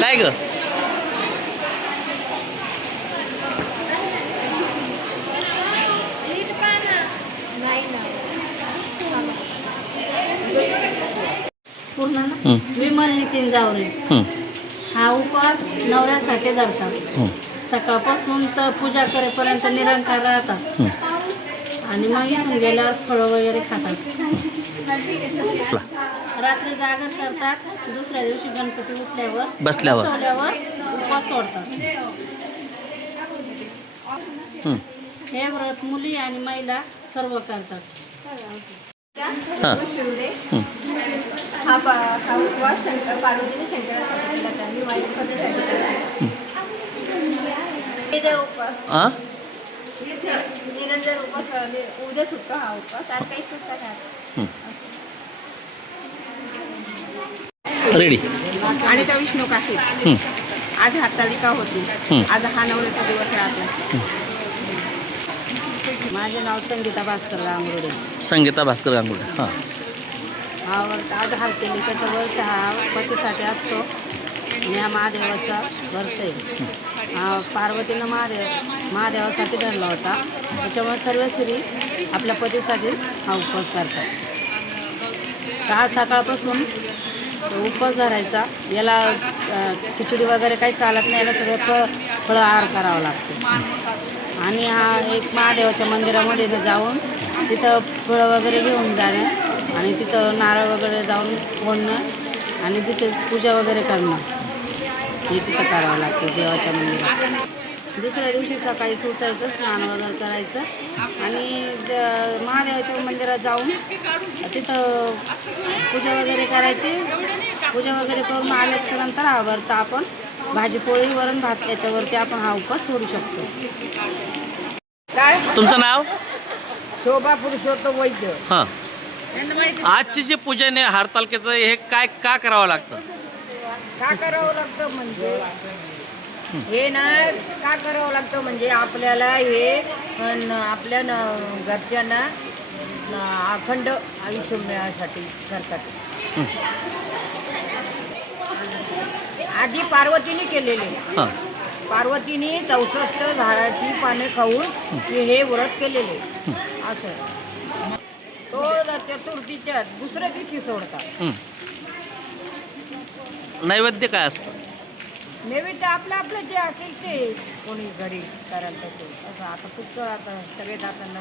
काय ग पूर्ण ना विमल नितीन जावरे हा उपवास नवऱ्यासाठी धरतात. सकाळपासून तर पूजा करेपर्यंत निरंकार राहतात आणि मग इथून गेल्यावर फळं वगैरे खातात. रात्री जागर करतात. दुसऱ्या दिवशी गणपती उठल्यावर बसल्यावर उपवास सोडतात. हे व्रत मुली आणि महिला सर्व करतात. हा उपवास पार्वतीने शंकरासाठी केला. त्यांनी वाईट पद्धतीसाठी उपवास निरंजन उपवास उद्या सुटतो. हा उपवास आज काहीच नसतात. रेडी आणि त्या विष्णू काशी आज हरतालिका होती. आज हा नवऱ्याचा दिवस राहतो. माझे नाव संगीता भास्कर गांगुर्डे. संगीता भास्कर गांगुर्डे. हां हा व्रत आज हरतालिकेचा व्रत हा पतीसाठी असतो. आणि हा महादेवाचा व्रत आहे. हा पार्वतीनं महादेवासाठी धरला होता. त्याच्यामुळे सर्व स्त्री आपल्या पतीसाठी हा उपवास करतात. हा सकाळपासून उपवास धरायचा. याला खिचडी वगैरे काही चालत नाही. याला सगळं फळं आहार करावं लागतं. आणि हा एक महादेवाच्या मंदिरामध्ये जाऊन तिथं फळं वगैरे घेऊन जाणे आणि तिथं नारळ वगैरे जाऊन फोडणं आणि तिथे पूजा वगैरे करणं हे तिथं करावं लागतं देवाच्या मंदिरात. दुसऱ्या दिवशी सकाळी उठायचं, स्नान वगैरे करायचं आणि महादेवाच्या मंदिरात जाऊन तिथं पूजा वगैरे करायची. पूजा वगैरे करून आल्याच्यानंतर हा व्रत आपण भाजीपोळी वरण भात याच्यावरती आपण हा उपवास सोडू शकतो. तुमचं नाव? शोभा पुरुषोत्तम वैद्य. हां आजची जे पूजन आहे हरतालिकेचं हे काय का करावं लागतं? का करावं लागतं म्हणजे हे ना का करावं लागतं म्हणजे आपल्याला हे आपल्या घरच्यांना अखंड आयुष्य मिळण्यासाठी करतात. आधी पार्वतीने केलेले. पार्वतीने 64 झाडाची पाने खाऊन हे व्रत केलेले. असं तो चतुर्थीच्या दुसऱ्या दिवशी सोडतात. नैवेद्य काय असतं? नैवेद्य आपलं जे असेल ते कोणी घरी करायला असं आता पुष्कळ आता सगळे जाताना